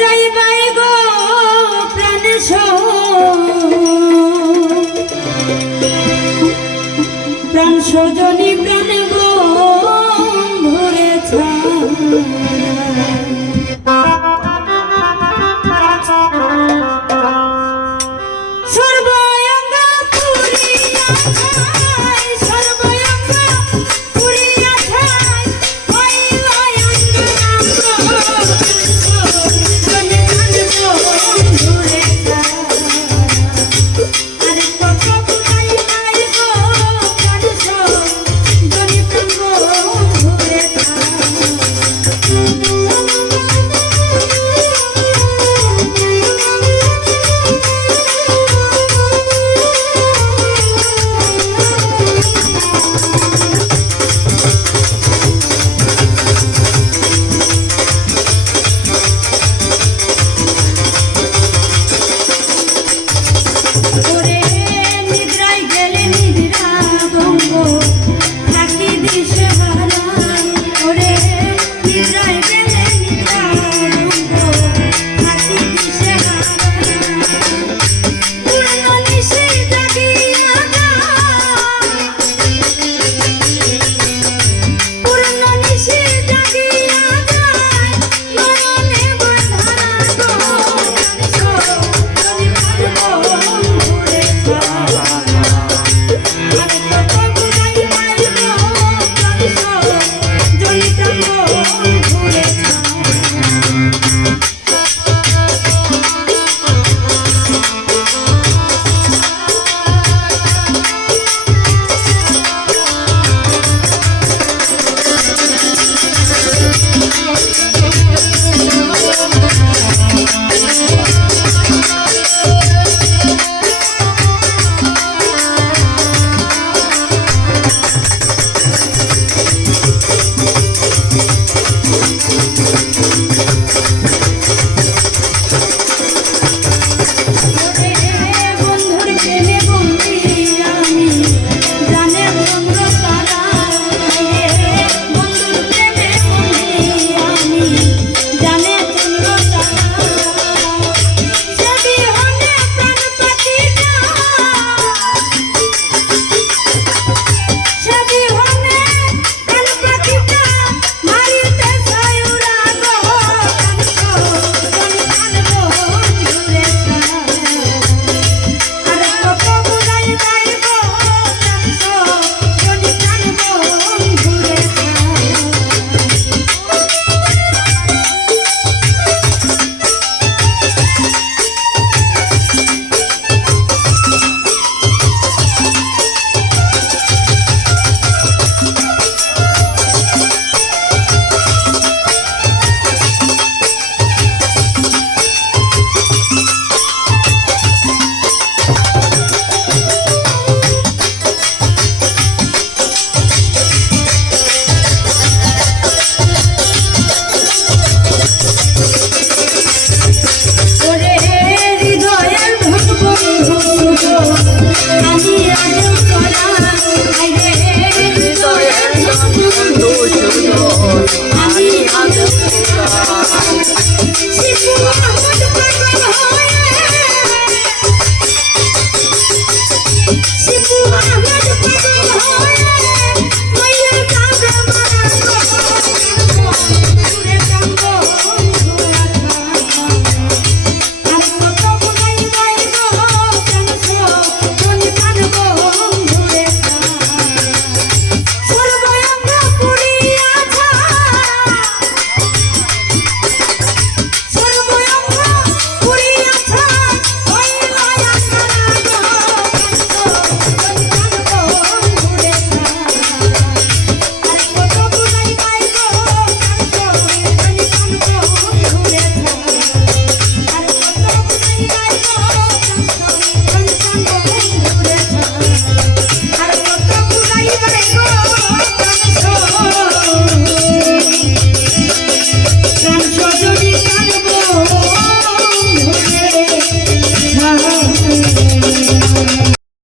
যাইবাই গো প্রাণ প্রাণ সজনী প্রাণ ভরে ছাড়া